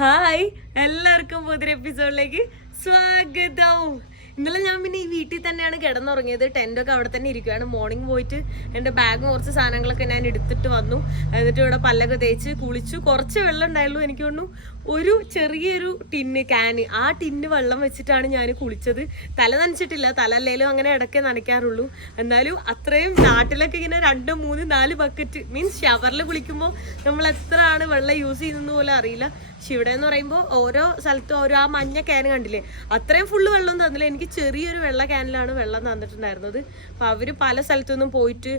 Hi. എല്ലാവർക്കും പുതിയ എപ്പിസോഡിലേക്ക് സ്വാഗതം. ഇന്നലെ ഞാൻ പിന്നെ ഈ വീട്ടിൽ തന്നെയാണ് കിടന്നുറങ്ങിയത്. ടെന്റൊക്കെ അവിടെ തന്നെ ഇരിക്കുകയാണ് മോർണിംഗ് പോയിട്ട് എന്റെ ബാഗും കുറച്ച് സാധനങ്ങളൊക്കെ ഞാൻ എടുത്തിട്ട് വന്നു. എന്നിട്ട് ഇവിടെ പല്ലൊക്കെ തേച്ച് കുളിച്ചു. കുറച്ച് വെള്ളം ഉണ്ടായുള്ളൂ എനിക്ക് തോന്നുന്നു. ഒരു ചെറിയൊരു ടിന്ന് ക്യാന് ആ ടിന്ന് വെള്ളം വെച്ചിട്ടാണ് ഞാൻ കുളിച്ചത്. തല നനച്ചിട്ടില്ല. തല അല്ലേലും അങ്ങനെ ഇടയ്ക്കേ നനയ്ക്കാറുള്ളൂ. എന്നാലും അത്രയും നാട്ടിലൊക്കെ ഇങ്ങനെ രണ്ട് മൂന്ന് നാല് ബക്കറ്റ് മീൻസ് ഷവറിൽ കുളിക്കുമ്പോൾ നമ്മൾ എത്ര ആണ് വെള്ളം യൂസ് ചെയ്യുന്നത് പോലും അറിയില്ല. പക്ഷെ ഇവിടെ എന്ന് പറയുമ്പോൾ ഓരോ സ്ഥലത്തും ഓരോ ആ മഞ്ഞ ക്യാൻ കണ്ടില്ലേ? അത്രയും ഫുള്ള് വെള്ളം തന്നില്ല. എനിക്ക് ചെറിയൊരു വെള്ള ക്യാനിലാണ് വെള്ളം തന്നിട്ടുണ്ടായിരുന്നത്. അപ്പം അവർ പല സ്ഥലത്തുനിന്നും പോയിട്ട്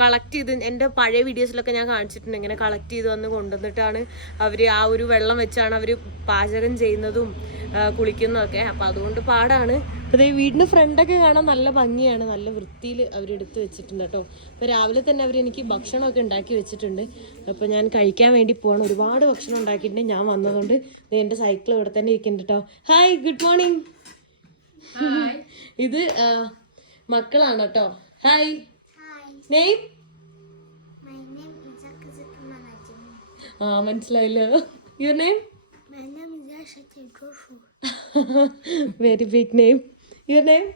കളക്ട് ചെയ്ത് എന്റെ പഴയ വീഡിയോസിലൊക്കെ ഞാൻ കാണിച്ചിട്ടുണ്ട്. ഇങ്ങനെ കളക്ട് ചെയ്ത് വന്ന് കൊണ്ടുവന്നിട്ടാണ് അവർ ആ ഒരു വെള്ളം വെച്ചാണ് അവർ പാചകം ചെയ്യുന്നതും കുളിക്കുന്നതൊക്കെ. അപ്പോൾ അതുകൊണ്ട് പാടാണ്. അതേ വീടിന്റെ ഫ്രണ്ടൊക്കെ കാണാൻ നല്ല ഭംഗിയാണ്. നല്ല വൃത്തിയിൽ അവരെടുത്ത് വെച്ചിട്ടുണ്ട് കേട്ടോ. അപ്പോൾ രാവിലെ തന്നെ അവർ എനിക്ക് ഭക്ഷണമൊക്കെ ഉണ്ടാക്കി വെച്ചിട്ടുണ്ട്. അപ്പോൾ ഞാൻ കഴിക്കാൻ വേണ്ടി പോകണം ഒരുപാട് ഭക്ഷണം ഉണ്ടാക്കിയിട്ടുണ്ട്. ഞാൻ വന്നതുകൊണ്ട് എന്റെ സൈക്കിൾ ഇവിടെ തന്നെ ഇരിക്കുന്നുണ്ട് കേട്ടോ. ഹായ് ഗുഡ് മോർണിംഗ് ഇത് മക്കളാണ് കേട്ടോ ഹായ് നെയ്മ്. ആ മനസ്സിലായില്ലോ. Your name My name is Ashati Joshua. Very big name your name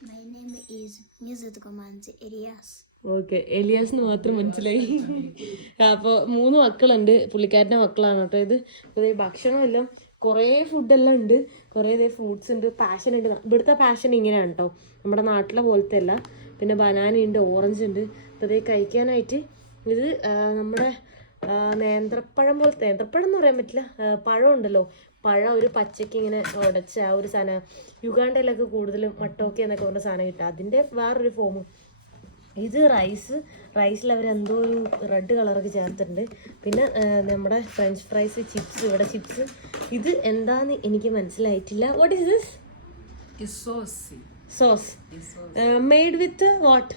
My name is Nizat Gomanzi Elias. Okay Elias എന്ന് മാത്രം മനസ്സിലായി. അപ്പോൾ മൂന്ന് മക്കളുണ്ട്. പുള്ളിക്കാരന്റെ മക്കളാണ് കേട്ടോ ഇത്. ഭക്ഷണമെല്ലാം കുറേ ഫുഡെല്ലാം ഉണ്ട്. കുറേ ഇതേ ഫ്രൂട്ട്സ് ഉണ്ട് പാഷൻ ഉണ്ട്. ഇവിടുത്തെ പാഷൻ ഇങ്ങനെയാണ് കേട്ടോ നമ്മുടെ നാട്ടിലെ പോലത്തെ അല്ല പിന്നെ ബനാന ഉണ്ട് ഓറഞ്ച് ഉണ്ട്. അപ്പോൾ ഇതേ കഴിക്കാനായിട്ട് ഇത് നമ്മുടെ നേന്ത്രപ്പഴം പോലത്തെ നേന്ത്രപ്പഴം എന്ന് പറയാൻ പറ്റില്ല. പഴം ഉണ്ടല്ലോ. പഴം ഒരു പച്ചയ്ക്ക് ഇങ്ങനെ ഉടച്ച ആ ഒരു സാധനം യുഗാണ്ടയിലൊക്കെ കൂടുതലും മട്ടോക്കെ എന്നൊക്കെ പറഞ്ഞ സാധനം കിട്ടുക അതിന്റെ വേറൊരു ഫോം ഇത് റൈസ് റൈസിൽ അവർ എന്തോ ഒരു റെഡ് കളറൊക്കെ ചേർത്തിട്ടുണ്ട്. പിന്നെ നമ്മുടെ ഫ്രഞ്ച് ഫ്രൈസ് ചിപ്സ് ഇവിടെ ചിപ്സ് ഇത് എന്താന്ന് എനിക്ക് മനസ്സിലായിട്ടില്ല. What is this sauce. Sauce. Made with what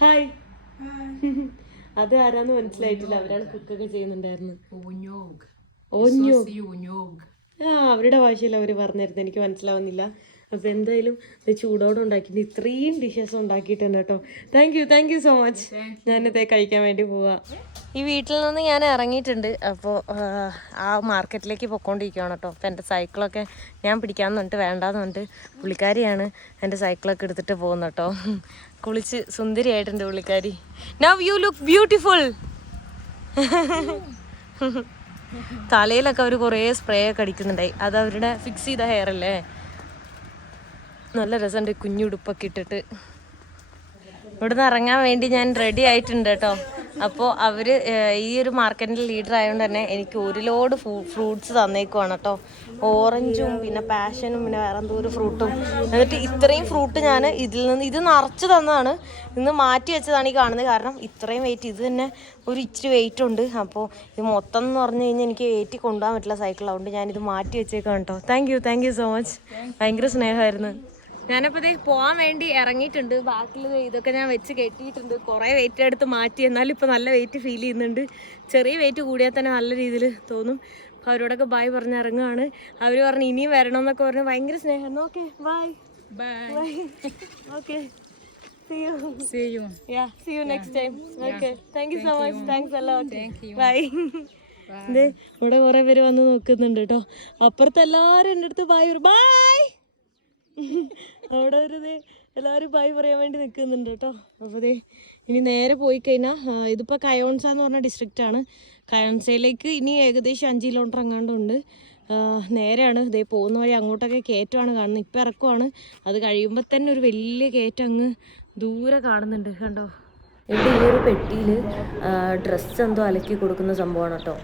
hi അത് ആരാന്ന് മനസ്സിലായിട്ടില്ല. അവരാണ് കുക്കൊക്കെ ചെയ്യുന്നുണ്ടായിരുന്നു. ആ അവരുടെ ഭാഷയിൽ അവർ പറഞ്ഞിരുന്നു. എനിക്ക് മനസ്സിലാവുന്നില്ല. അപ്പോൾ എന്തായാലും ചൂടോടെ ഉണ്ടാക്കിയിട്ട് ഇത്രയും ഡിഷസ് ഉണ്ടാക്കിയിട്ടുണ്ട് കേട്ടോ. Thank you thank you so much ഞാനിത് കഴിക്കാൻ വേണ്ടി പോവാ. ഈ വീട്ടിൽ നിന്ന് ഞാൻ ഇറങ്ങിയിട്ടുണ്ട്. അപ്പോൾ ആ മാർക്കറ്റിലേക്ക് പൊക്കോണ്ടിരിക്കുകയാണ് കേട്ടോ. അപ്പോൾ എന്റെ സൈക്കിളൊക്കെ ഞാൻ പിടിക്കാമെന്ന് പറഞ്ഞിട്ട് വേണ്ടാന്ന് പറഞ്ഞിട്ട് പുള്ളിക്കാരിയാണ് എന്റെ സൈക്കിളൊക്കെ എടുത്തിട്ട് പോകുന്നത് കേട്ടോ. കുളിച്ച് സുന്ദരിയായിട്ടുണ്ട് പുള്ളിക്കാരി. നവ് യു ലുക്ക് ബ്യൂട്ടിഫുൾ തലയിലൊക്കെ അവർ കുറേ സ്പ്രേ ഒക്കെ അടിക്കുന്നുണ്ടായി. അത് അവരുടെ ഫിക്സ് ചെയ്ത ഹെയർ അല്ലേ? നല്ല രസമുണ്ട് കുഞ്ഞുടുപ്പൊക്കെ ഇട്ടിട്ട്. ഇവിടുന്ന് ഇറങ്ങാൻ വേണ്ടി ഞാൻ റെഡി ആയിട്ടുണ്ട് കേട്ടോ. അപ്പോൾ അവർ ഈ ഒരു മാർക്കറ്റിന്റെ ലീഡർ ആയതുകൊണ്ട് തന്നെ എനിക്ക് ഒരു ലോഡ് ഫ്രൂട്ട്സ് തന്നേക്കുവാണ് കേട്ടോ. ഓറഞ്ചും പിന്നെ പാഷനും പിന്നെ വേറെ എന്തോ ഒരു ഫ്രൂട്ടും. എന്നിട്ട് ഇത്രയും ഫ്രൂട്ട് ഞാൻ ഇതിൽ നിന്ന് ഇത് നിറച്ച് തന്നതാണ്. ഇന്ന് മാറ്റി വെച്ചതാണ് ഈ കാണുന്നത്. കാരണം ഇത്രയും വെയിറ്റ് ഇത് തന്നെ ഒരു ഇച്ചിരി വെയിറ്റ് ഉണ്ട്. അപ്പോൾ ഇത് മൊത്തം എന്ന് പറഞ്ഞു കഴിഞ്ഞാൽ എനിക്ക് ഏറ്റി കൊണ്ടുപോകാൻ പറ്റില്ല സൈക്കിൾ അതുകൊണ്ട് ഞാനിത് മാറ്റി വെച്ചേക്കാം കേട്ടോ thank you thank you so much ഭയങ്കര സ്നേഹമായിരുന്നു. ഞാനപ്പോൾ ദേ പോകാൻ വേണ്ടി ഇറങ്ങിയിട്ടുണ്ട്. ബാക്കിൽ ഇതൊക്കെ ഞാൻ വെച്ച് കെട്ടിയിട്ടുണ്ട്. കുറേ വെയിറ്റ് എടുത്ത് മാറ്റി. എന്നാലും ഇപ്പോൾ നല്ല വെയിറ്റ് ഫീൽ ചെയ്യുന്നുണ്ട്. ചെറിയ വെയിറ്റ് കൂടിയാൽ തന്നെ നല്ല രീതിയിൽ തോന്നും. അപ്പോൾ അവരോടൊക്കെ ബായ് പറഞ്ഞ് ഇറങ്ങുകയാണ് അവർ പറഞ്ഞു ഇനിയും വരണം എന്നൊക്കെ പറഞ്ഞ് ഭയങ്കര സ്നേഹം okay bye bye okay See you. See you. Yeah, see you next time. Okay. Thank you so much. Thanks a lot. Bye. ദേ ഇവിടെ കുറെ പേര് വന്ന് നോക്കുന്നുണ്ട് കേട്ടോ അപ്പുറത്ത് എല്ലാരും എന്റെ അടുത്ത് ബായ് ബായ് അവിടെ ഒരു എല്ലാവരും ബൈ പറയാൻ വേണ്ടി നിൽക്കുന്നുണ്ട് കേട്ടോ. അപ്പോൾ ദേ ഇനി നേരെ പോയി കഴിഞ്ഞാൽ ഇതിപ്പോൾ കയോൺസ എന്ന് പറഞ്ഞ ഡിസ്ട്രിക്റ്റ് ആണ്. കയോൺസയിലേക്ക് ഇനി ഏകദേശം അഞ്ച് കിലോമീറ്റർ അങ്ങാണ്ടുണ്ട് നേരെയാണ്. ഇതേ പോകുന്ന വഴി അങ്ങോട്ടൊക്കെ കയറ്റമാണ് കാണുന്നത്. ഇപ്പം ഇറക്കുവാണ്. അത് കഴിയുമ്പോൾ തന്നെ ഒരു വലിയ കയറ്റം അങ്ങ് ദൂരെ കാണുന്നുണ്ട് കണ്ടോ. ഇവിടെ ഈ ഒരു പെട്ടിയിൽ ഡ്രസ്സ് എന്തോ അലക്കി കൊടുക്കുന്ന സംഭവമാണ് കേട്ടോ.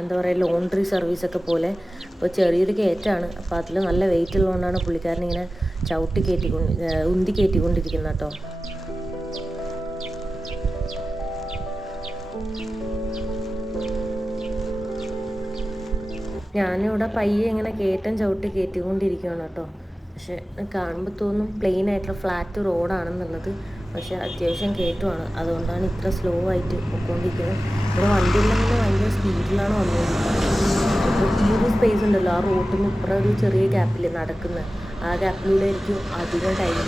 എന്താ പറയുക ലോണ്ട്രി സർവീസൊക്കെ പോലെ. അപ്പോൾ ചെറിയൊരു കയറ്റാണ്. അപ്പോൾ അതിൽ നല്ല വെയിറ്റ് ഉള്ളതുകൊണ്ടാണ് പുള്ളിക്കാരൻ ഇങ്ങനെ ചവിട്ടി കയറ്റിക്കൊണ്ട് ഉന്തി കയറ്റിക്കൊണ്ടിരിക്കുന്നത് കേട്ടോ. ഞാനിവിടെ പയ്യെ ഇങ്ങനെ കയറ്റം ചവിട്ടി കയറ്റിക്കൊണ്ടിരിക്കുകയാണ് കേട്ടോ. പക്ഷെ കാണുമ്പോൾ തോന്നും പ്ലെയിൻ ആയിട്ടുള്ള ഫ്ലാറ്റ് റോഡാണെന്നുള്ളത് പക്ഷെ അത്യാവശ്യം കയറ്റമാണ് അതുകൊണ്ടാണ് ഇത്ര സ്ലോ ആയിട്ട് പൊയ്ക്കൊണ്ടിരിക്കുന്നത് ഇവിടെ വണ്ടി ഉണ്ടെങ്കിൽ ഭയങ്കര സ്പീഡിലാണ് വന്നത്. ഈ ഒരു സ്പേസ് ഉണ്ടല്ലോ ആ റോട്ടിന് ഇപ്പുറം ഒരു ചെറിയ ഗ്യാപ്പിൽ നടക്കുന്നത് ആ ഗ്യാപ്പിലൂടെ ആയിരിക്കും അധികം ടൈമിൽ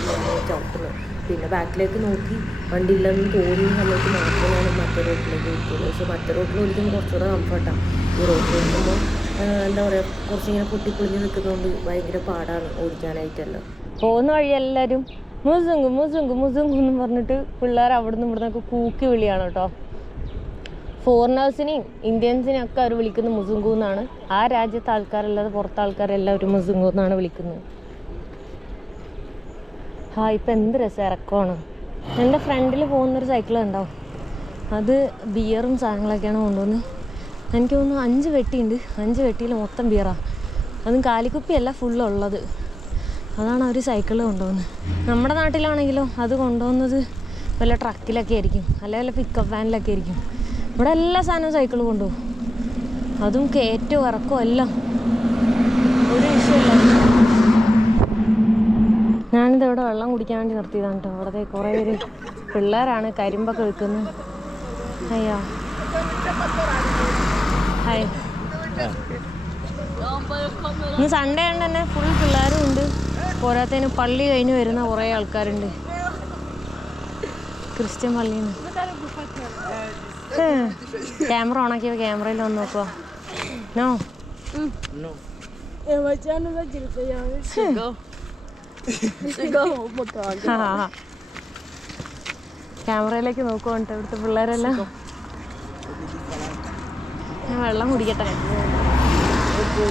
ചവിട്ടുന്നത്. പിന്നെ ബാക്കിലേക്ക് നോക്കി വണ്ടി ഇല്ലെന്ന് തോന്നുന്ന സമയത്ത് മാത്രമേ ഞാൻ മറ്റേ റോട്ടിലേക്ക് ഓടിക്കുള്ളൂ പക്ഷേ മറ്റേ റോട്ടിൽ ഒരിക്കലും കുറച്ചുകൂടെ കംഫർട്ടാണ് ഈ റോട്ടിൽ നിൽക്കുമ്പോൾ എന്താ പറയുക കുറച്ചിങ്ങനെ പൊട്ടിപ്പൊളിഞ്ഞ് നിൽക്കുന്നതുകൊണ്ട് ഭയങ്കര പാടാണ് ഓടിക്കാനായിട്ടല്ലോ. പോകുന്ന വഴി എല്ലാവരും മുസുങ്ക് മുസുങ്ക് മുസുങ്ക് എന്ന് പറഞ്ഞിട്ട് പിള്ളേർ അവിടുന്ന് ഇവിടുന്നൊക്കെ കൂക്കി വിളിയാണ് കേട്ടോ. ഫോറിനേഴ്സിനെയും ഇന്ത്യൻസിനെയും ഒക്കെ അവർ വിളിക്കുന്നത് മുസുങ്കു എന്നാണ്. ആ രാജ്യത്തെ ആൾക്കാരല്ലാതെ പുറത്തെ ഒരു മുസുങ്കു എന്നാണ് വിളിക്കുന്നത്. ഹാ ഇപ്പം എന്ത് രസം ഇറക്കമാണ്. എന്റെ ഫ്രണ്ടിൽ പോകുന്നൊരു സൈക്കിൾ ഉണ്ടാവും അത് ബിയറും സാധനങ്ങളൊക്കെയാണ് കൊണ്ടുവന്ന്. എനിക്ക് തോന്നുന്നു അഞ്ച് വെട്ടിയുണ്ട്. അഞ്ച് വെട്ടിയിൽ മൊത്തം ബിയറാണ് അതും കാലിക്കുപ്പിയല്ല ഫുള്ളുള്ളത് അതാണ് അവർ സൈക്കിൾ കൊണ്ടുപോകുന്നത്. നമ്മുടെ നാട്ടിലാണെങ്കിലോ അത് കൊണ്ടുപോകുന്നത് വല്ല ട്രക്കിലൊക്കെ ആയിരിക്കും. അല്ലെ വല്ല പിക്കപ്പ് വാനിലൊക്കെ ആയിരിക്കും. ഇവിടെ എല്ലാ സാധനവും സൈക്കിൾ കൊണ്ടുപോകും. അതും കയറ്റവും ഇറക്കവും എല്ലാം. ഒരു വിഷയമില്ല ഞാനിത് ഇവിടെ വെള്ളം കുടിക്കാൻ വേണ്ടി നിർത്തിയതാണ് കേട്ടോ. അവിടെ കുറേ പേര് പിള്ളേരാണ് കരിമ്പൊക്കെ വിൽക്കുന്നത്. അയ്യോ. ഹായ് ഇന്ന് സൺഡേ ഉണ്ട് തന്നെ ഫുൾ പിള്ളേരും ഉണ്ട്. പോരാത്തതിന് പള്ളി കഴിഞ്ഞ് വരുന്ന കുറേ ആൾക്കാരുണ്ട്. ക്രിസ്ത്യൻ പള്ളിയിൽ നിന്ന് ക്യാമറ ഓണാക്കിയോ ക്യാമറയിൽ വന്ന് നോക്കുക നോ ക്യാമറയിലേക്ക് നോക്കുവാണ് ഇവിടുത്തെ പിള്ളേരെല്ലാം. ഞാൻ വെള്ളം കുടിക്കട്ടെ. Hi,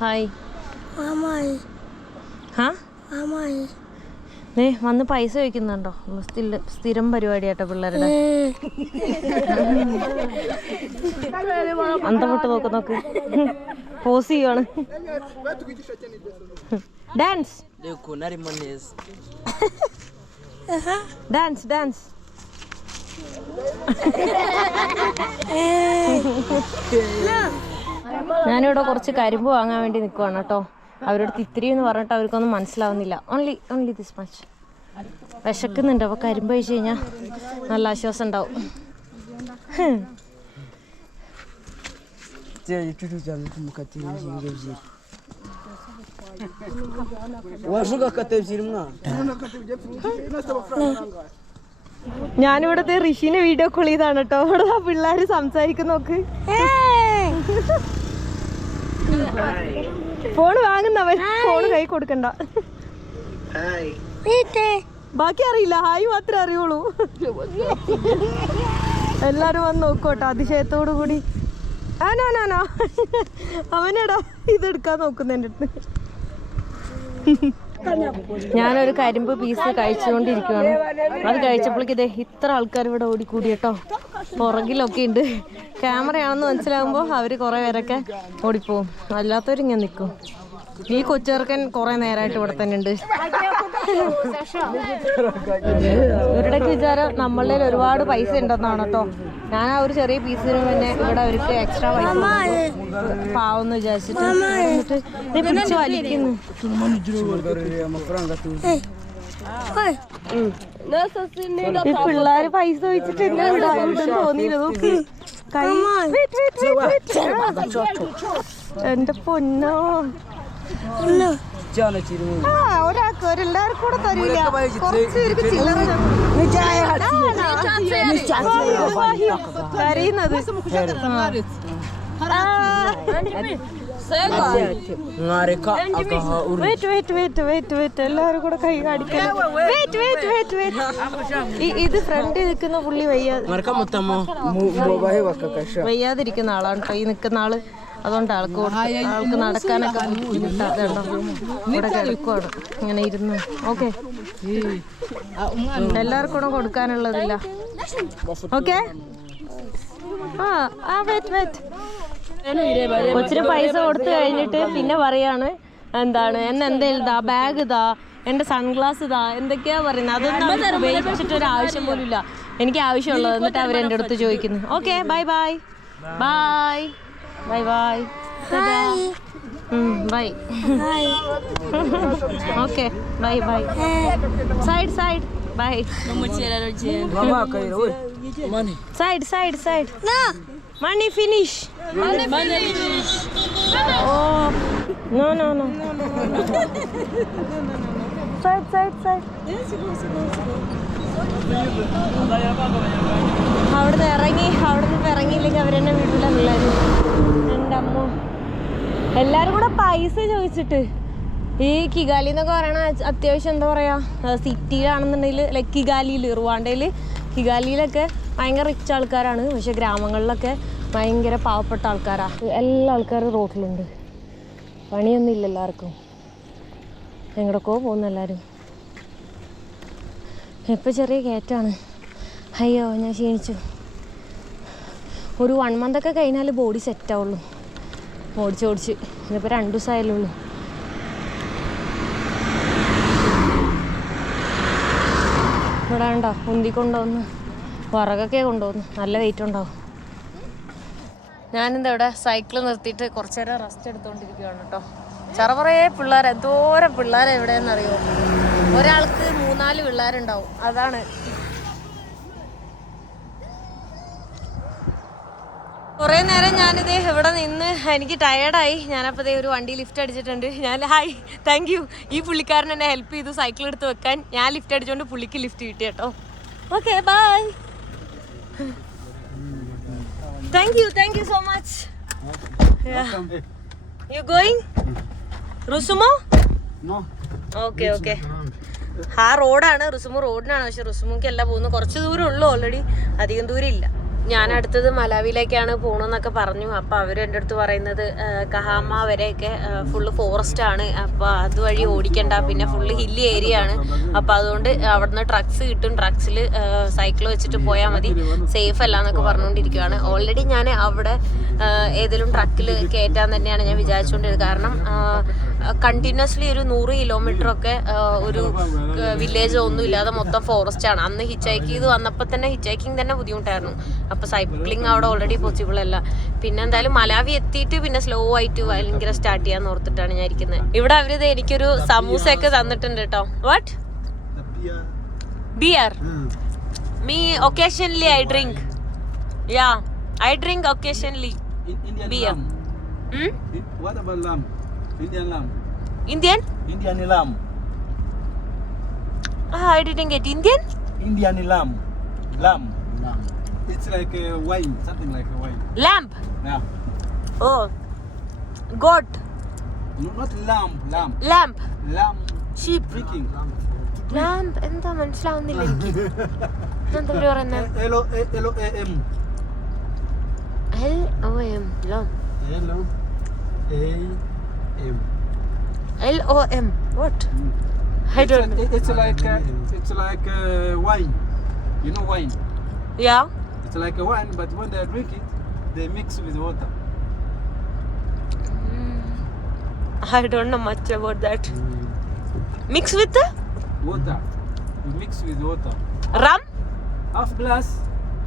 ഹായ് മാമായി ഹാ മാമായി നീ വന്ന് പൈസ ചോദിക്കുന്നുണ്ടോ? സ്ഥിര സ്ഥിരം പരിപാടിയാട്ടോ പിള്ളേരുടെ. അന്തപ്പെട്ട് നോക്ക് നോക്ക്. പോസ് ചെയ്യുവാണ്. ഡാൻസ് ഡാൻസ് ഡാൻസ് ഞാനിവിടെ കുറച്ച് കരിമ്പ് വാങ്ങാൻ വേണ്ടി നിൽക്കുവാണ് കേട്ടോ. അവരോട് തിത്തിരി എന്ന് പറഞ്ഞിട്ട് അവർക്കൊന്നും മനസ്സിലാവുന്നില്ല. ഓൺലി ഓൺലി ദിസ് മച്ച് വിശക്കുന്നുണ്ട്. അപ്പോൾ കരിമ്പ് കഴിച്ച് കഴിഞ്ഞാൽ നല്ല ആശ്വാസം ഉണ്ടാവും. ഹും. ഞാനിവിടത്തെ ഋഷിനെ വീഡിയോ കോൾ ചെയ്താണ് കേട്ടോ ഇവിടെ പിള്ളേര് സംസാരിക്കുന്ന നോക്ക്. ഫോൺ വാങ്ങുന്നവൻ ഫോൺ കൈ കൊടുക്കണ്ട. ബാക്കി അറിയില്ല. ഹായ് മാത്രമേ അറിയുള്ളൂ. എല്ലാരും വന്ന് നോക്കോട്ടോ. അതിശയത്തോടു കൂടി. ആ നോ നോ അവനെടാ ഇതെടുക്കാൻ നോക്കുന്ന എന്റെ അടുത്ത്. ഞാനൊരു കരിമ്പ് പീസ് കഴിച്ചുകൊണ്ടിരിക്കുവാണ്. അത് കഴിച്ചപ്പോഴേക്ക് ഇതേ ഇത്ര ആൾക്കാർ ഇവിടെ ഓടിക്കൂടി കേട്ടോ. പുറകിലൊക്കെ ഉണ്ട്. ക്യാമറയാണെന്ന് മനസ്സിലാകുമ്പോൾ അവർ കുറേ പേരൊക്കെ ഓടിപ്പോവും. അല്ലാത്തവരിങ്ങനെ നിൽക്കും ഈ കൊച്ചേർക്കൻ കുറെ നേരമായിട്ട് ഇവിടെ തന്നെ ഉണ്ട്. ഇവരുടെയൊക്കെ വിചാരം നമ്മളിൽ ഒരുപാട് പൈസ ഉണ്ടെന്നാണ് കേട്ടോ. ഞാൻ ആ ഒരു ചെറിയ പീസിന് പിന്നെ ഇവിടെ അവർക്ക് എക്സ്ട്രാ പൈസ. പാവെന്ന് വിചാരിച്ചിട്ട്. ഈ പിള്ളേര് പൈസ വെച്ചിട്ട് എന്നെ wait. എന്റെ പൊന്നോ. ഒരാൾക്ക് ഒരെല്ലാവർക്കും കൂടെ തരൂല കുറച്ച് പേർക്ക് ചില്ലറ കരയുന്നത് കൈ വെയിറ്റ് ഇത് ഫ്രണ്ട് നിൽക്കുന്ന പുള്ളി വയ്യാതെ വയ്യാതിരിക്കുന്ന ആളാണ്. കൈ നിൽക്കുന്ന ആൾ. അതുകൊണ്ട് ആൾക്ക് ആൾക്ക് നടക്കാനൊക്കെ ബുദ്ധിമുട്ടാണ് കേട്ടോ ഇവിടെ കിടക്കുവാണ്. ഇങ്ങനെ ഇരുന്ന്. ഓക്കെ. എല്ലാവർക്കും കൂടെ കൊടുക്കാനുള്ളതില്ല. ഓക്കെ. ആ ആ വെറ്റ് വെയിറ്റ് കൊച്ചിന് പൈസ കൊടുത്തു കഴിഞ്ഞിട്ട് പിന്നെ പറയാണ് എന്താണ് എന്നെ എന്തേലും ഇതാ ബാഗ് ഇതാ എന്റെ സൺഗ്ലാസ് ഇതാ എന്തൊക്കെയാ പറയുന്നത്? അതൊന്നും ഉപയോഗിച്ചിട്ട് ഒരു ആവശ്യം പോലും ഇല്ല എനിക്ക് ആവശ്യമുള്ളത് എന്നിട്ട് അവർ എന്റെ അടുത്ത് ചോദിക്കുന്നു. Okay bye bye bye バイバイ。はい。うん、バイ。はい。オッケー、バイバイ。サイドサイド、バイ。ママカイロ。サイドサイドサイド。な。Money finish. Money finish. No, no, no. No, no, no. Side, side, side. അവിടുന്ന് ഇറങ്ങി അവിടെ നിന്ന് ഇറങ്ങിയില്ലെങ്കിൽ അവരെന്നെ വീട്ടിലെ പിള്ളേര് എന്റെ അമ്മ. എല്ലാരും കൂടെ പൈസ ചോദിച്ചിട്ട്. ഈ കിഗാലി എന്നൊക്കെ പറയണ അത്യാവശ്യം എന്താ പറയാ സിറ്റിയിലാണെന്നുണ്ടെങ്കിൽ ലൈക്ക് കിഗാലിയിൽ റുവാണ്ടയിൽ കിഗാലിയിലൊക്കെ ഭയങ്കര റിച്ച് ആൾക്കാരാണ്. പക്ഷെ ഗ്രാമങ്ങളിലൊക്കെ ഭയങ്കര പാവപ്പെട്ട ആൾക്കാരാ. എല്ലാ ആൾക്കാരും റോട്ടിലുണ്ട്. പണിയൊന്നും ഇല്ല എല്ലാവർക്കും. എങ്ങടൊക്കെയോ പോകുന്നു എല്ലാവരും ഇപ്പം ചെറിയ കയറ്റാണ് അയ്യോ ഞാൻ ക്ഷീണിച്ചു. ഒരു വൺ മന്ത് ഒക്കെ കഴിഞ്ഞാൽ ബോഡി സെറ്റ് ആവുള്ളൂ. ഓടിച്ച് ഓടിച്ച്. ഇതിപ്പോൾ രണ്ട് ദിവസമായാലേ ഉള്ളൂ. ഇവിടെ ഉണ്ടോ ഉന്തി കൊണ്ടുവന്ന് പുറകൊക്കെ കൊണ്ടുവന്ന്. നല്ല വെയിറ്റ് ഉണ്ടാവും. ഞാനിന്താ ഇവിടെ സൈക്കിൾ നിർത്തിയിട്ട് കുറച്ചു നേരം റെസ്റ്റ് എടുത്തുകൊണ്ടിരിക്കുകയാണ് കേട്ടോ. ചെറുപറേ പിള്ളേർ എന്തോരം പിള്ളേരെ എവിടെയെന്നറിയോ ഒരാൾക്ക് മൂന്നാൽ പിള്ളേരുണ്ടാവും. അതാണ്. കുറേ നേരം ഞാനിത് ഇവിടെ നിന്ന് എനിക്ക് ടയേർഡായി ഞാനപ്പോൾ ഒരു വണ്ടി ലിഫ്റ്റ് അടിച്ചിട്ടുണ്ട്. ഞാൻ ഹായ് താങ്ക് യു ഈ പുള്ളിക്കാരൻ എന്നെ ഹെൽപ്പ് ചെയ്തു സൈക്കിൾ എടുത്ത് വെക്കാൻ. ഞാൻ ലിഫ്റ്റ് അടിച്ചുകൊണ്ട് പുള്ളിക്ക് ലിഫ്റ്റ് കിട്ടി കേട്ടോ. Okay bye thank you thank you so much you going Rusumo No. Okay okay. ആ റോഡാണ് റുസുമു റോഡിനാണ്. പക്ഷെ റുസുമുക്ക് അല്ല പോകുന്നത് കുറച്ച് ദൂരം ഉള്ളു ഓൾറെഡി അധികം ദൂരം ഇല്ല. ഞാൻ അടുത്തത് മലാവിയിലേക്കാണ് പോകണമെന്നൊക്കെ പറഞ്ഞു. അപ്പോൾ അവർ എന്റെ അടുത്ത് പറയുന്നത് കഹാമ വരെയൊക്കെ ഫുള്ള് ഫോറസ്റ്റ് ആണ്. അപ്പോൾ അതുവഴി ഓടിക്കണ്ട. പിന്നെ ഫുള്ള് ഹില്ലി ഏരിയ ആണ്. അപ്പോൾ അതുകൊണ്ട് അവിടുന്ന് ട്രക്സ് കിട്ടും. ട്രക്സിൽ സൈക്കിൾ വെച്ചിട്ട് പോയാൽ മതി. സേഫ് അല്ല എന്നൊക്കെ പറഞ്ഞുകൊണ്ടിരിക്കുകയാണ് ഓൾറെഡി ഞാൻ അവിടെ ഏതെങ്കിലും ട്രക്കിൽ കയറ്റാൻ തന്നെയാണ് ഞാൻ വിചാരിച്ചുകൊണ്ടിരുന്നത്. കാരണം കണ്ടിന്യൂസ്ലി ഒരു നൂറ് കിലോമീറ്റർ ഒക്കെ ഒരു വില്ലേജ് ഒന്നും ഇല്ലാതെ മൊത്തം ഫോറസ്റ്റ് ആണ്. അന്ന് ഹിച്ച് ഹൈക്ക് ചെയ്ത് വന്നപ്പോൾ തന്നെ ഹിച്ച് ഹൈക്കിംഗ് തന്നെ ബുദ്ധിമുട്ടായിരുന്നു. അപ്പോൾ സൈക്ലിംഗ് അവിടെ ഓൾറെഡി പോസിബിൾ അല്ല. പിന്നെ എന്തായാലും മലാവി എത്തിയിട്ട് പിന്നെ സ്ലോ ആയിട്ട് ഭയങ്കര സ്റ്റാർട്ട് ചെയ്യാന്ന് ഓർത്തിട്ടാണ് ഞാൻ ഇരിക്കുന്നത് ഇവിടെ അവരിത് എനിക്കൊരു സമൂസയൊക്കെ തന്നിട്ടുണ്ട് കേട്ടോ what beer. Me occasionally I drink yeah I drink occasionally beer. What about lamb? Indian lamb. Indian Indian lamb. I didn't get Indian Indian lamb. Lamb. Lamb. It's like a wine, something like a wine. Lamb Yeah. Oh goat No, not lamb. Lamb. Lamb Lamb. Sheep Drinking. Lamb എന്താ മനസ്സിലാവുന്നില്ല എനിക്ക് എന്താ പറയുന്നത് L O L O A M. L O M loam L O A L-O-M. L-O-M. What? Mm. I it's don't. It's like a, it's like a wine. You know wine. Yeah. It's like a wine, but when they drink it, they mix with water. Mm. I don't know much about that. Mm. Mix with the? Water. You mix with water. Rum? Half glass.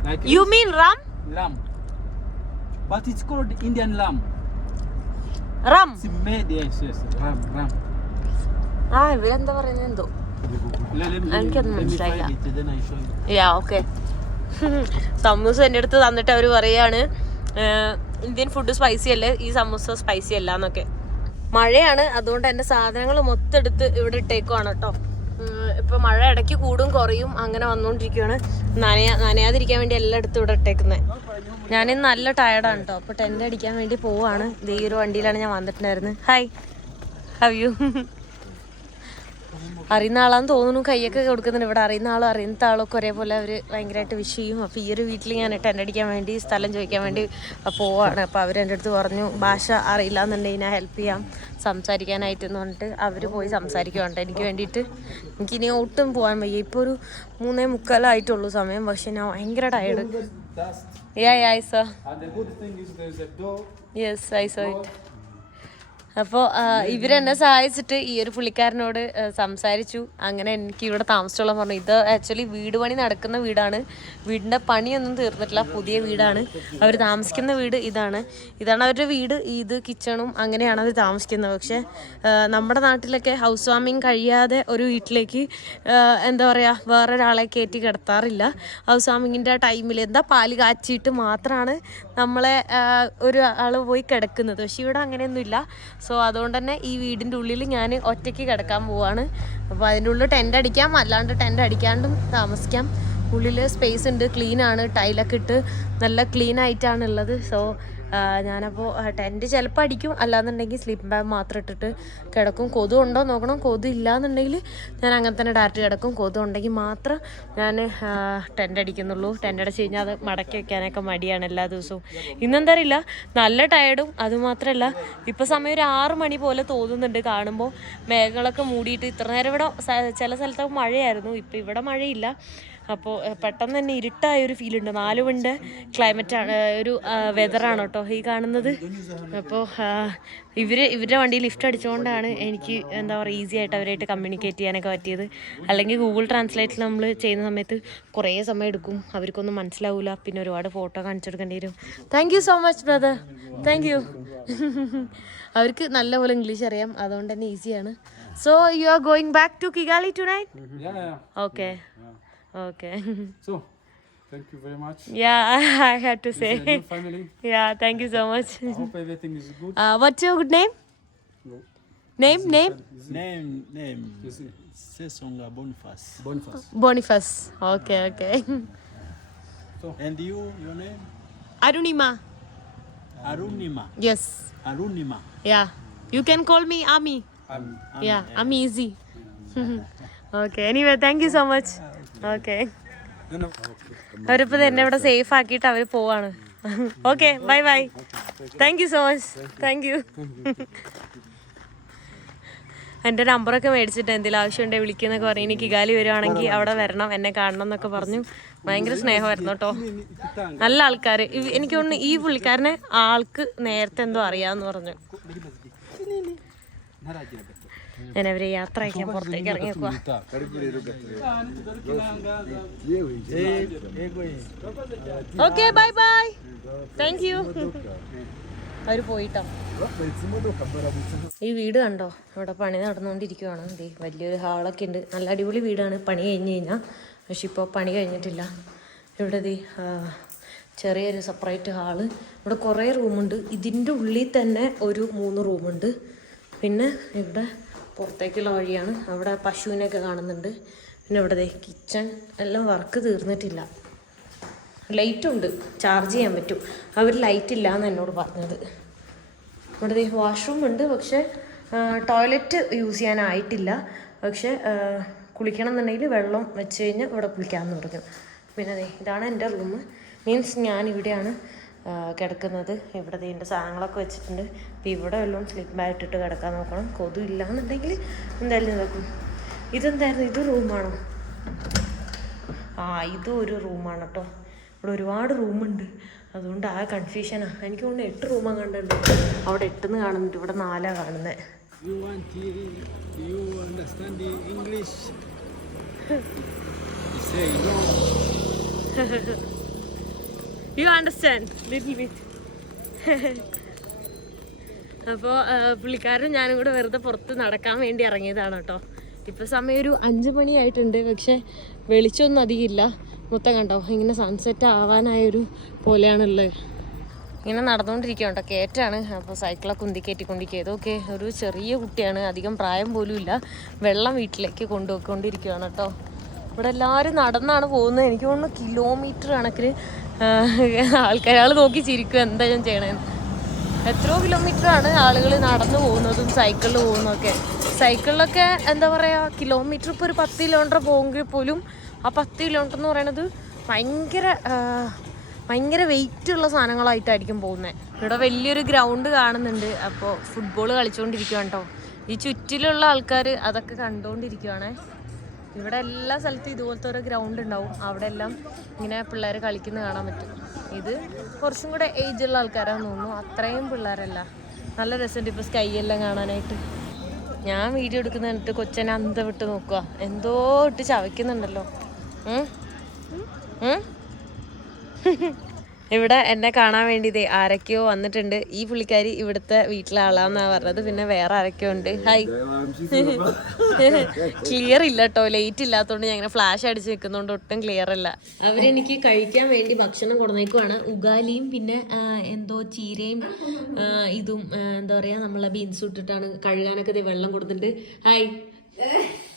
Like you mean rum? Rum. But it's called Indian lamb. Ram It's made, yes, ram ram. ആ ഇവരെന്താ പറയുന്നത് എന്തോ എനിക്കൊന്നും മനസ്സിലായില്ല. Yeah okay samosa എന്റെ അടുത്ത് തന്നിട്ട് അവർ പറയാണ് ഇന്ത്യൻ ഫുഡ് സ്പൈസി അല്ലേ? ഈ സമൂസ സ്പൈസി അല്ല എന്നൊക്കെ. മഴയാണ് അതുകൊണ്ട് എന്റെ സാധനങ്ങൾ മൊത്തം എടുത്ത് ഇവിടെ ഇട്ടേക്കുവാണ് കേട്ടോ. ഇപ്പൊ മഴ ഇടയ്ക്ക് കൂടും കുറയും അങ്ങനെ വന്നുകൊണ്ടിരിക്കുകയാണ് നനയാ നനയാതിരിക്കാൻ വേണ്ടി എല്ലാം എടുത്ത് ഇവിടെ ഇട്ടേക്കുന്നത് ഞാനിന്ന് നല്ല ടയർഡാണ് കേട്ടോ അപ്പോൾ ടെന്റ് അടിക്കാൻ വേണ്ടി പോവാണ്. ഈ ഒരു വണ്ടിയിലാണ് ഞാൻ വന്നിട്ടുണ്ടായിരുന്നത്. ഹായ് ഹവ് യു അറിയുന്ന ആളാന്ന് തോന്നുന്നു. കൈയൊക്കെ കൊടുക്കുന്നുണ്ട്. ഇവിടെ അറിയുന്ന ആളും അറിയുന്ന ആളൊക്കെ ഒരേപോലെ അവർ ഭയങ്കരമായിട്ട് വിഷ് ചെയ്യും. അപ്പോൾ ഈ ഒരു വീട്ടിൽ ഞാൻ ടെന്റ് അടിക്കാൻ വേണ്ടി സ്ഥലം ചോദിക്കാൻ വേണ്ടി പോവാണ്. അപ്പോൾ അവർ എന്റെ അടുത്ത് പറഞ്ഞു ഭാഷ അറിയില്ല എന്നുണ്ടെങ്കിൽ ഞാൻ ഹെൽപ്പ് ചെയ്യാം. സംസാരിക്കാനായിട്ട് എന്ന് പറഞ്ഞിട്ട് അവർ പോയി സംസാരിക്കുന്നുണ്ട് എനിക്ക് വേണ്ടിയിട്ട്. എനിക്കിനി ഒട്ടും പോകാൻ വയ്യ. ഇപ്പോൾ ഒരു മൂന്നേ മുക്കാലായിട്ടുള്ളൂ സമയം. പക്ഷെ ഞാൻ ഭയങ്കര tired Yeah, yeah, I saw. And the good thing is there's a door. Yes, I saw door. it. അപ്പോൾ ഇവരെന്നെ സഹായിച്ചിട്ട് ഈ ഒരു പുള്ളിക്കാരനോട് സംസാരിച്ചു. അങ്ങനെ എനിക്ക് ഇവിടെ താമസിച്ചോളം പറഞ്ഞു. ഇത് ആക്ച്വലി വീട് പണി നടക്കുന്ന വീടാണ്. വീടിന്റെ പണിയൊന്നും തീർന്നിട്ടില്ല. പുതിയ വീടാണ്. അവർ താമസിക്കുന്ന വീട് ഇതാണ്. ഇതാണ് അവരുടെ വീട്. ഇത് കിച്ചണും അങ്ങനെയാണ് അവർ താമസിക്കുന്നത്. പക്ഷേ നമ്മുടെ നാട്ടിലൊക്കെ ഹൗസ് വാമിങ് കഴിയാതെ ഒരു വീട്ടിലേക്ക് എന്താ പറയുക വേറൊരാളെ കയറ്റി കിടത്താറില്ല. ഹൗസ് വാമിങ്ങിന്റെ ടൈമിൽ എന്താ പാൽ കാച്ചിയിട്ട് മാത്രമാണ് നമ്മളെ ഒരു ആൾ പോയി കിടക്കുന്നത്. പക്ഷെ ഇവിടെ അങ്ങനെയൊന്നുമില്ല. സോ അതുകൊണ്ട് തന്നെ ഈ വീടിന്റെ ഉള്ളിൽ ഞാൻ ഒറ്റയ്ക്ക് കിടക്കാൻ പോവാണ്. അപ്പോൾ അതിന്റെ ഉള്ളിൽ ടെന്റ് അടിക്കാം. അല്ലാണ്ട് ടെന്റ് അടിക്കാണ്ടും താമസിക്കാം. ഉള്ളിൽ സ്പേസ് ഉണ്ട്. ക്ലീനാണ് ടൈലൊക്കെ ഇട്ട് നല്ല ക്ലീൻ ആയിട്ടാണ് ഉള്ളത്. സോ ഞാനപ്പോൾ ടെന്റ് ചിലപ്പോൾ അടിക്കും. അല്ലാന്നുണ്ടെങ്കിൽ സ്ലീപ്പിംഗ് ബാഗ് മാത്രം ഇട്ടിട്ട് കിടക്കും. കൊതു ഉണ്ടോ നോക്കണം. കൊതു ഇല്ലാന്നുണ്ടെങ്കിൽ ഞാൻ അങ്ങനെ തന്നെ ഡയറക്റ്റ് കിടക്കും. കൊതു ഉണ്ടെങ്കിൽ മാത്രം ഞാൻ ടെന്റ് അടിക്കുന്നുള്ളൂ. ടെന്റ് അടിച്ച് കഴിഞ്ഞാൽ അത് മടക്കി വെക്കാനൊക്കെ മടിയാണ് എല്ലാ ദിവസവും. ഇന്നെന്താ അറിയില്ല. നല്ല ടയർഡും അതുമാത്രമല്ല ഇപ്പോൾ സമയം ഒരു ആറ് മണി പോലെ തോന്നുന്നുണ്ട് കാണുമ്പോൾ മേഘങ്ങളൊക്കെ മൂടിയിട്ട് ഇത്ര നേരം ഇവിടെ ചില സ്ഥലത്തൊക്കെ മഴയായിരുന്നു. ഇപ്പോൾ ഇവിടെ മഴയില്ല. അപ്പോൾ പെട്ടെന്ന് തന്നെ ഇരുട്ടായ ഒരു ഫീൽ ഉണ്ട് നാല് മണിന്റെ ക്ലൈമറ്റ് ആണ് ഒരു വെതറാണ് കേട്ടോ ഈ കാണുന്നത്. അപ്പോൾ ഇവർ ഇവരുടെ വണ്ടി ലിഫ്റ്റ് അടിച്ചുകൊണ്ടാണ് എനിക്ക് എന്താ പറയുക ഈസി ആയിട്ട് അവരായിട്ട് കമ്മ്യൂണിക്കേറ്റ് ചെയ്യാനൊക്കെ പറ്റിയത്. അല്ലെങ്കിൽ ഗൂഗിൾ ട്രാൻസ്ലേറ്റിൽ നമ്മൾ ചെയ്യുന്ന സമയത്ത് കുറേ സമയം എടുക്കും. അവർക്കൊന്നും മനസ്സിലാവില്ല പിന്നെ ഒരുപാട് ഫോട്ടോ കാണിച്ചു കൊടുക്കേണ്ടി വരും. Thank you so much brother thank you അവർക്ക് നല്ലപോലെ ഇംഗ്ലീഷ് അറിയാം. അതുകൊണ്ട് തന്നെ ഈസിയാണ് so you are going back to Kigali tonight. Okay Okay. so, thank you very much. Yeah, I had to say. This family. Yeah, thank you so much. I hope everything is good. Uh, what's your good name? No. Name, name? Name, name. Sesonga Boniface. Boniface. Boniface. Okay, uh, okay. So, and you, your name? Arunima. Arunima. Yes. Arunima. Yeah. You can call me Ami. Ami. Ami. Yeah, Ami Easy. okay, anyway, thank you so much. Uh, അവരിപ്പോൾ എന്നെ ഇവിടെ safe ആക്കിയിട്ട് അവർ പോവാണ്. Okay bye bye thank you so much thank you എന്റെ നമ്പറൊക്കെ മേടിച്ചിട്ട് എന്തെങ്കിലും ആവശ്യമുണ്ടെങ്കിൽ വിളിക്കുന്നൊക്കെ പറഞ്ഞു. എനിക്ക് ഇഗാലി വരുവാണെങ്കിൽ അവിടെ വരണം എന്നെ കാണണം എന്നൊക്കെ പറഞ്ഞു. ഭയങ്കര സ്നേഹമായിരുന്നു കേട്ടോ. നല്ല ആൾക്കാർ എനിക്ക് തോന്നുന്നു ഈ പുള്ളിക്കാരനെ ആൾക്ക് നേരത്തെ എന്തോ അറിയാമെന്ന് പറഞ്ഞു. ഞാൻ അവരെ യാത്ര അയക്കാൻ പുറത്തേക്ക് ഇറങ്ങിയേക്കുവാ. Okay bye bye thank you അവർ പോയിട്ടോ. ഈ വീട് കണ്ടോ? അവിടെ പണി നടന്നുകൊണ്ടിരിക്കുവാണ്. ദേ വലിയൊരു ഹാളൊക്കെ ഉണ്ട്. നല്ല അടിപൊളി വീടാണ്. പണി കഴിഞ്ഞ് കഴിഞ്ഞാൽ പക്ഷെ ഇപ്പോൾ പണി കഴിഞ്ഞിട്ടില്ല. ഇവിടെ ദേ ചെറിയൊരു സെപ്പറേറ്റ് ഹാൾ. ഇവിടെ കുറേ റൂമുണ്ട് ഇതിന്റെ ഉള്ളിൽ തന്നെ ഒരു മൂന്ന് റൂമുണ്ട് പിന്നെ ഇവിടെ പുറത്തേക്കുള്ള വഴിയാണ്. അവിടെ പശുവിനെയൊക്കെ കാണുന്നുണ്ട്. പിന്നെ ഇവിടെ കിച്ചൺ എല്ലാം വർക്ക് തീർന്നിട്ടില്ല. ലൈറ്റ് ഉണ്ട്. ചാർജ് ചെയ്യാൻ പറ്റും. അവർ ലൈറ്റ് ഇല്ല എന്ന് എന്നോട് പറഞ്ഞത്. ഇവിടെ വാഷ്റൂം ഉണ്ട്. പക്ഷേ ടോയ്ലറ്റ് യൂസ് ചെയ്യാനായിട്ടില്ല. പക്ഷേ കുളിക്കണം എന്നുണ്ടെങ്കിൽ വെള്ളം വെച്ച് കഴിഞ്ഞാൽ ഇവിടെ കുളിക്കാമെന്ന് പറഞ്ഞു. പിന്നെ ഇതാണ് എന്റെ റൂം മീൻസ് ഞാൻ ഇവിടെയാണ് കിടക്കുന്നത്. ഇവിടെ ഇതിന്റെ സാധനങ്ങളൊക്കെ വെച്ചിട്ടുണ്ട്. അപ്പോൾ ഇവിടെ വല്ലതും സ്ലിപ്പ് ബാഗ് ഇട്ടിട്ട് കിടക്കാൻ നോക്കണം. കൊതു ഇല്ല എന്നുണ്ടെങ്കിൽ എന്തായാലും നോക്കും. ഇതെന്തായിരുന്നു? ഇത് റൂമാണോ? ആ ഇതും ഒരു റൂമാണ് കേട്ടോ ഇവിടെ ഒരുപാട് റൂമുണ്ട്. അതുകൊണ്ട് ആ കൺഫ്യൂഷനാണ് എനിക്ക് തോന്നുന്നു എട്ട് റൂമാണ് കണ്ടുണ്ട് അവിടെ എട്ടെന്ന് കാണുന്നുണ്ട്. ഇവിടെ നാലാണ് കാണുന്നത് You want to, you understand the English? you say no. You understand little bit അപ്പോൾ പുള്ളിക്കാരൻ ഞാനും കൂടെ വെറുതെ പുറത്ത് നടക്കാൻ വേണ്ടി ഇറങ്ങിയതാണ് കേട്ടോ. ഇപ്പോൾ സമയം ഒരു അഞ്ച് മണിയായിട്ടുണ്ട്. പക്ഷേ വെളിച്ചമൊന്നും അധികമില്ല മൊത്തം കണ്ടോ ഇങ്ങനെ സൺസെറ്റ് ആവാനായൊരു പോലെയാണുള്ളത്. ഇങ്ങനെ നടന്നുകൊണ്ടിരിക്കുകയാണ് കേട്ടോ കയറ്റാണ് അപ്പോൾ സൈക്കിളൊക്കെ ഉന്തി കയറ്റിക്കൊണ്ടിരിക്കുക ഇതൊക്കെ ഒരു ചെറിയ കുട്ടിയാണ്. അധികം പ്രായം പോലും ഇല്ല. വെള്ളം വീട്ടിലേക്ക് കൊണ്ടുപോയിക്കൊണ്ടിരിക്കുകയാണ് കേട്ടോ. ഇവിടെ എല്ലാവരും നടന്നാണ് പോകുന്നത്. എനിക്ക് തോന്നുന്നു കിലോമീറ്റർ കണക്കിന് ആൾക്കാർ ആൾ നോക്കി ചിരിക്കും എന്താ ഞാൻ ചെയ്യണേന്ന്. എത്രയോ കിലോമീറ്റർ ആണ് ആളുകൾ നടന്നു പോകുന്നതും സൈക്കിളിൽ പോകുന്നതൊക്കെ. സൈക്കിളിലൊക്കെ എന്താ പറയുക കിലോമീറ്റർ ഇപ്പോൾ ഒരു പത്ത് കിലോമീറ്റർ പോകുമെങ്കിൽ പോലും ആ പത്ത് കിലോമീറ്റർ എന്ന് പറയുന്നത് ഭയങ്കര ഭയങ്കര വെയിറ്റ് ഉള്ള സാധനങ്ങളായിട്ടായിരിക്കും പോകുന്നത് ഇവിടെ വലിയൊരു ഗ്രൗണ്ട് കാണുന്നുണ്ട്. അപ്പോൾ ഫുട്ബോൾ കളിച്ചുകൊണ്ടിരിക്കുകയാണ് കേട്ടോ ഈ ചുറ്റിലുള്ള ആൾക്കാർ അതൊക്കെ കണ്ടുകൊണ്ടിരിക്കുകയാണേ ഇവിടെ എല്ലാ സ്ഥലത്തും ഇതുപോലത്തെ ഒരു ഗ്രൗണ്ട് ഉണ്ടാവും. അവിടെ എല്ലാം ഇങ്ങനെ പിള്ളേർ കളിക്കുന്ന കാണാൻ പറ്റും. ഇത് കുറച്ചും കൂടെ ഉള്ള ആൾക്കാരാന്ന് തോന്നുന്നു. അത്രയും പിള്ളേരല്ല. നല്ല രസമുണ്ട് ഇപ്പൊ സ്കൈ എല്ലാം കാണാനായിട്ട്. ഞാൻ വീഡിയോ എടുക്കുന്ന കണ്ടിട്ട് കൊച്ചനെ അന്ത വിട്ട് നോക്കുക. എന്തോ ഇട്ട് ചവയ്ക്കുന്നുണ്ടല്ലോ? ഇവിടെ എന്നെ കാണാൻ വേണ്ടി ദേ ആരൊക്കെയോ വന്നിട്ടുണ്ട്. ഈ പുള്ളിക്കാരി ഇവിടുത്തെ വീട്ടിലെ ആളാന്നാ പറഞ്ഞത്. പിന്നെ വേറെ ആരൊക്കെയോ ഉണ്ട്. ഹായ് ക്ലിയർ ഇല്ല കേട്ടോ ലേറ്റ് ഇല്ലാത്തതുകൊണ്ട് ഞാൻ ഇങ്ങനെ ഫ്ലാഷ് അടിച്ച് നിൽക്കുന്നതുകൊണ്ട് ഒട്ടും ക്ലിയർ അല്ല. അവരെനിക്ക് കഴിക്കാൻ വേണ്ടി ഭക്ഷണം കൊടുന്നേക്കുവാണ്. ഉഗാലിയും പിന്നെ എന്തോ ചീരയും ഇതും എന്താ പറയാ നമ്മളെ ബീൻസ് ഇട്ടിട്ടാണ് കഴുകാനൊക്കെ വെള്ളം കൊടുത്തിട്ടുണ്ട് ഹായ്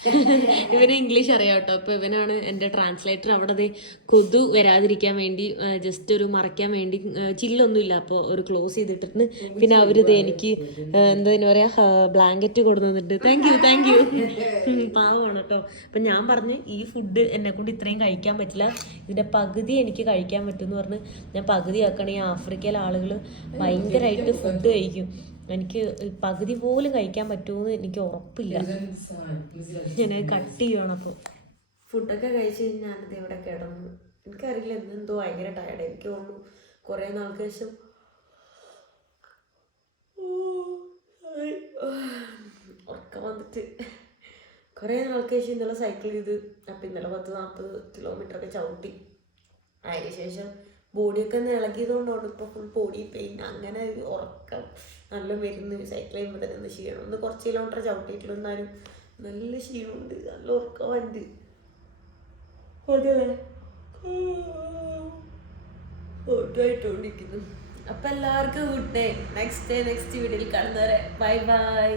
ഇവന് ഇംഗ്ലീഷ് അറിയാം കേട്ടോ. അപ്പൊ ഇവനാണ് എന്റെ ട്രാൻസ്ലേറ്റർ അവിടെ കൊതു വരാതിരിക്കാൻ വേണ്ടി ജസ്റ്റ് ഒരു മറയ്ക്കാൻ വേണ്ടി ചില്ലൊന്നുമില്ല. അപ്പോൾ ഒരു ക്ലോസ് ചെയ്തിട്ടിട്ട് പിന്നെ അവരിത് എനിക്ക് എന്താ പറയാ ബ്ലാങ്കറ്റ് തന്നിട്ട്. താങ്ക് യു താങ്ക് യു പാവമാണ് കേട്ടോ. അപ്പൊ ഞാൻ പറഞ്ഞു ഈ ഫുഡ് എന്നെ കൊണ്ട് ഇത്രയും കഴിക്കാൻ പറ്റില്ല. ഇതിന്റെ പകുതി എനിക്ക് കഴിക്കാൻ പറ്റും എന്ന് പറഞ്ഞ് ഞാൻ പകുതി ആക്കണേ ആഫ്രിക്കയിലെ ആളുകൾ ഭയങ്കരമായിട്ട് ഫുഡ് കഴിക്കും. എനിക്ക് പകുതി പോലും കഴിക്കാൻ പറ്റുമെന്ന് എനിക്ക് ഉറപ്പില്ല. ഞാൻ കട്ട് ചെയ്യണം അപ്പോൾ ഫുഡൊക്കെ കഴിച്ച് കഴിഞ്ഞാൽ ഞാനത് ഇവിടെ കിടന്നു. എനിക്കറിയില്ല എന്നെന്തോ ഭയങ്കര ടയർഡ് എനിക്ക് തോന്നുന്നു കുറേ നാൾക്ക് ശേഷം ഉറക്കം വന്നിട്ട്. കുറേ നാൾക്ക് ശേഷം ഇന്നലെ സൈക്കിൾ ചെയ്ത് അപ്പം ഇന്നലെ പത്ത് നാൽപ്പത് കിലോമീറ്റർ ഒക്കെ ചവിട്ടി. അതിന് ശേഷം ബോഡിയൊക്കെ ഒന്ന് ഇളകിയതുകൊണ്ടാണ് ഇപ്പോൾ ഫുൾ ബോഡി പെയിൻ അങ്ങനെ ഉറക്കം നല്ല വരുന്നു സൈക്കിൾ ചെയ്യുമ്പോൾ തന്നെ ഒന്ന് ക്ഷീണം. ഒന്ന് കുറച്ച് കിലോമീറ്റർ ചവിട്ടിയിട്ടുള്ളൂ എന്നാലും നല്ല ക്ഷീണമുണ്ട്. നല്ല ഉറക്കമുണ്ട് അതെ. ഫോട്ടോ അപ്പം എല്ലാവർക്കും good day next day next വീഡിയോയിൽ കാണുന്നവരെ. Bye bye